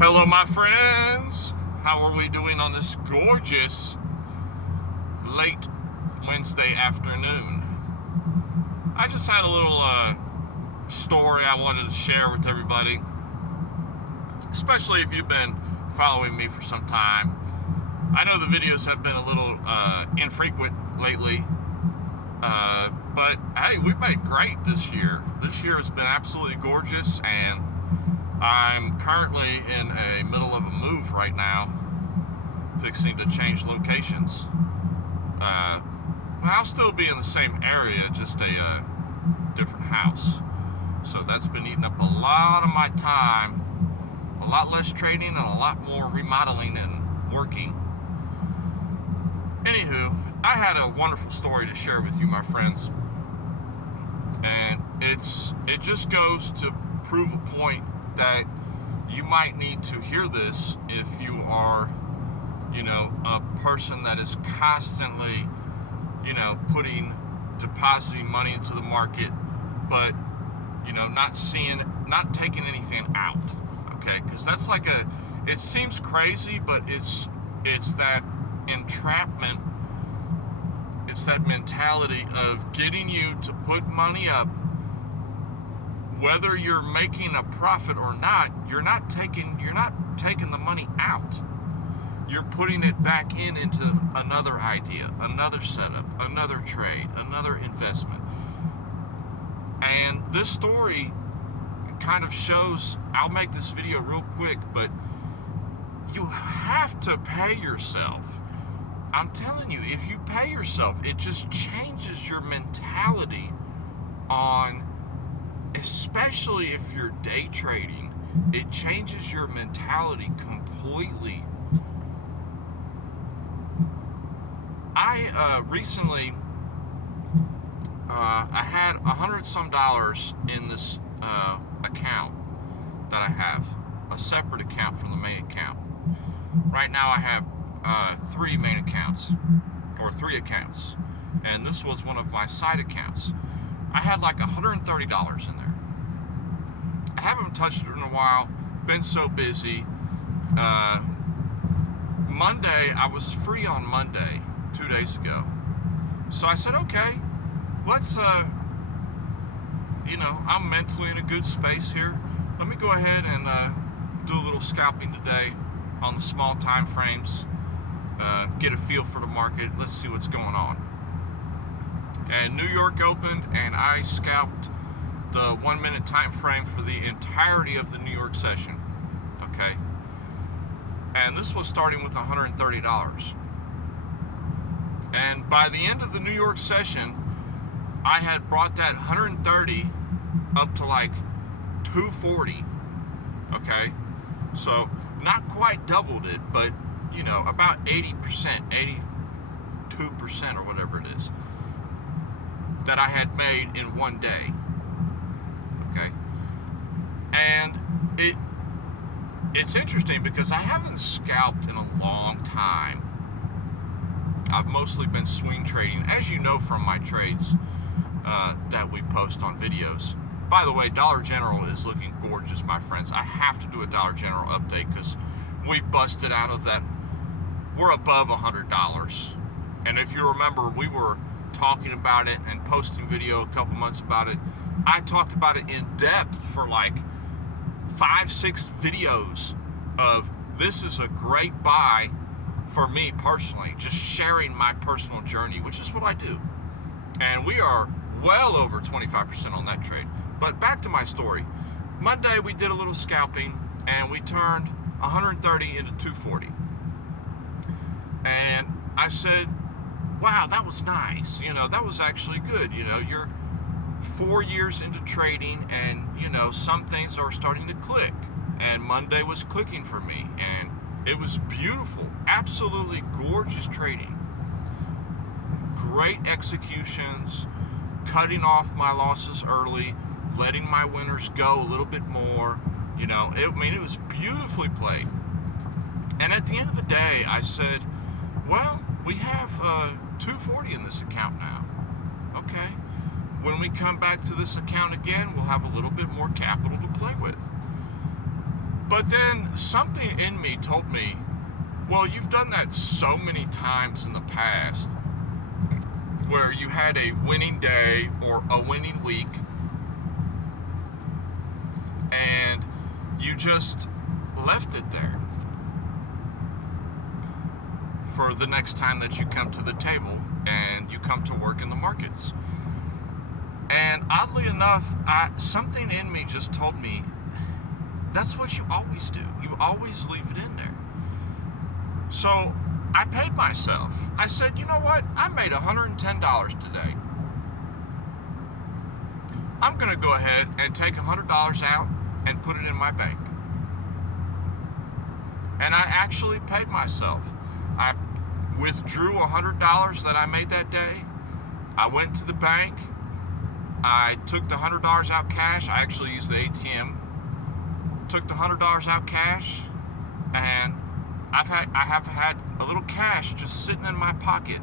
Hello, my friends. How are we doing on this gorgeous late Wednesday afternoon? I just had a little story I wanted to share with everybody, especially if you've been following me for some time. I know the videos have been a little infrequent lately, but hey, we've made great this year. This year has been absolutely gorgeous, and I'm currently in a middle of a move right now, fixing to change locations. I'll still be in the same area, just a different house. So that's been eating up a lot of my time, a lot less trading and a lot more remodeling and working. Anywho, I had a wonderful story to share with you, my friends. And it just goes to prove a point that you might need to hear this if you are, a person that is constantly, depositing money into the market, but, not taking anything out. Okay, because that's it seems crazy, but it's that entrapment. It's that mentality of getting you to put money up. Whether you're making a profit or not, you're not taking the money out. You're putting it back into another idea, another setup, another trade, another investment. And this story kind of shows, I'll make this video real quick, but you have to pay yourself. I'm telling you, if you pay yourself, it just changes your mentality on, especially if you're day trading, it changes your mentality completely. I recently, I had $100 some in this account that I have, a separate account from the main account. Right now I have three main accounts, or three accounts, and this was one of my side accounts. I had like $130 in there. I haven't touched it in a while, been so busy. Monday, I was free on Monday, 2 days ago. So I said, okay, let's, I'm mentally in a good space here. Let me go ahead and do a little scalping today on the small time frames, get a feel for the market. Let's see what's going on. And New York opened, and I scalped the 1 minute time frame for the entirety of the New York session. Okay, and this was starting with $130. And by the end of the New York session, I had brought that 130 up to like 240. Okay, so not quite doubled it, but about 80%, 82% or whatever it is that I had made in one day. Okay, and it's interesting because I haven't scalped in a long time. I've mostly been swing trading, as you know from my trades that we post on videos. By the way, Dollar General is looking gorgeous, my friends. I have to do a Dollar General update because we busted out of that. We're above $100. And if you remember, we were talking about it and posting video a couple months about it. I talked about it in depth for like 5-6 videos of this is a great buy for me personally, just sharing my personal journey, which is what I do. And we are well over 25% on that trade. But back to my story. Monday we did a little scalping and we turned 130 into 240. And I said, wow, that was nice. That was actually good. You're 4 years into trading, and some things are starting to click. And Monday was clicking for me, and it was beautiful, absolutely gorgeous trading. Great executions, cutting off my losses early, letting my winners go a little bit more. It was beautifully played. And at the end of the day, I said, well, we have 240 in this account now. Okay, when we come back to this account again, we'll have a little bit more capital to play with. But then something in me told me, well, you've done that so many times in the past where you had a winning day or a winning week and you just left it there for the next time that you come to the table and you come to work in the markets. And oddly enough, something in me just told me, that's what you always do. You always leave it in there. So I paid myself. I said, you know what? I made $110 today. I'm going to go ahead and take $100 out and put it in my bank. And I actually paid myself. I withdrew $100 that I made that day. I went to the bank. I took the $100 out cash. I actually used the ATM. Took the $100 out cash, and I have had a little cash just sitting in my pocket,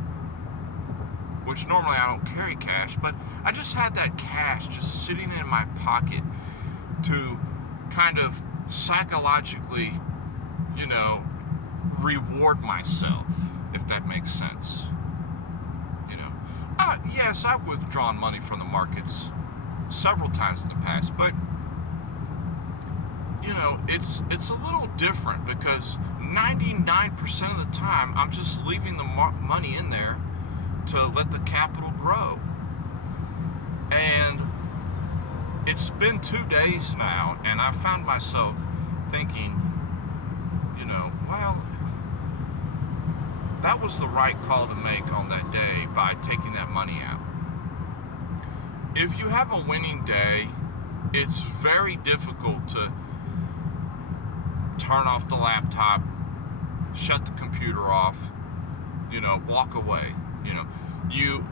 which normally I don't carry cash, but I just had that cash just sitting in my pocket to kind of psychologically, reward myself, if that makes sense. Yes, I've withdrawn money from the markets several times in the past, but it's a little different because 99% of the time I'm just leaving the money in there to let the capital grow. And it's been 2 days now, and I found myself thinking, well, that was the right call to make on that day by taking that money out. If you have a winning day, it's very difficult to turn off the laptop, shut the computer off, walk away. You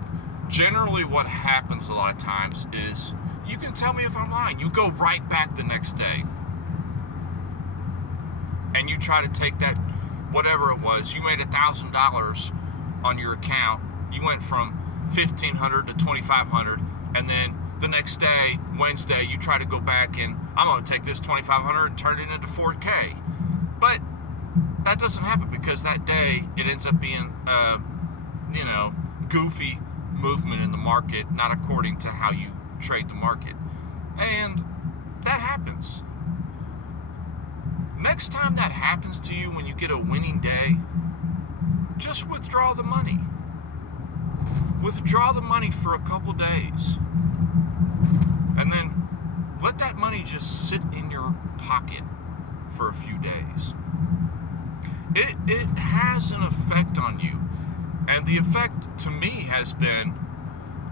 generally, what happens a lot of times is, you can tell me if I'm lying, you go right back the next day and you try to take that, whatever it was, you made $1,000 on your account, you went from $1,500 to $2,500, and then the next day, Wednesday, you try to go back and I'm going to take this $2,500 and turn it into $4,000. But that doesn't happen because that day it ends up being, goofy movement in the market, not according to how you trade the market. And that happens. Next time that happens to you, when you get a winning day, just withdraw the money. Withdraw the money for a couple days. And then let that money just sit in your pocket for a few days. It has an effect on you. And the effect to me has been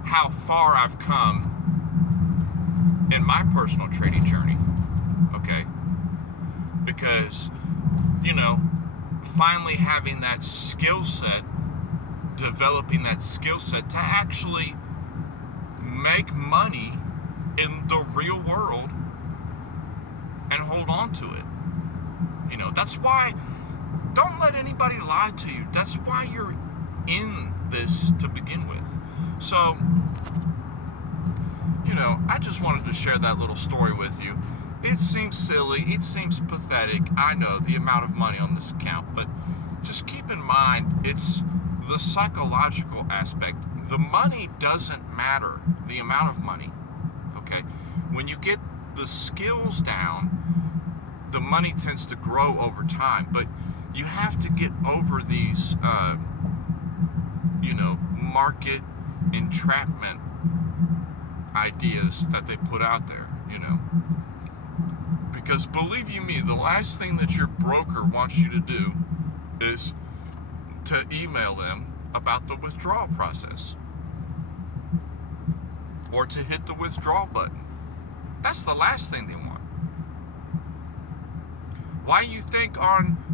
how far I've come in my personal trading journey. Okay? Because, finally having that skill set, developing that skill set to actually make money in the real world and hold on to it. That's why, don't let anybody lie to you. That's why you're in this to begin with. So, I just wanted to share that little story with you. It seems silly, it seems pathetic, I know, the amount of money on this account, but just keep in mind, it's the psychological aspect. The money doesn't matter, the amount of money, okay? When you get the skills down, the money tends to grow over time, but you have to get over these, market entrapment ideas that they put out there, Because believe you me, the last thing that your broker wants you to do is to email them about the withdrawal process or to hit the withdrawal button. That's the last thing they want. Why you think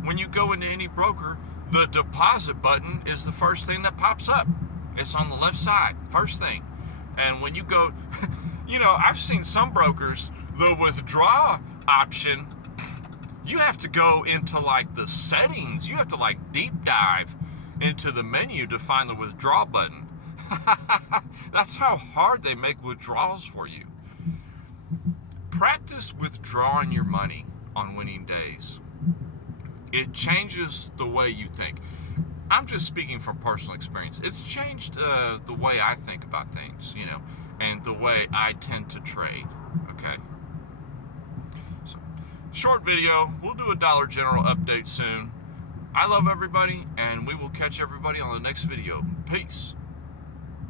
when you go into any broker, the deposit button is the first thing that pops up? It's on the left side, first thing. And when you go, I've seen some brokers, the withdraw option, you have to go into the settings. You have to deep dive into the menu to find the withdraw button. That's how hard they make withdrawals for you. Practice withdrawing your money on winning days. It changes the way you think. I'm just speaking from personal experience. It's changed the way I think about things, and the way I tend to trade. Okay. So, short video. We'll do a Dollar General update soon. I love everybody, and we will catch everybody on the next video. Peace.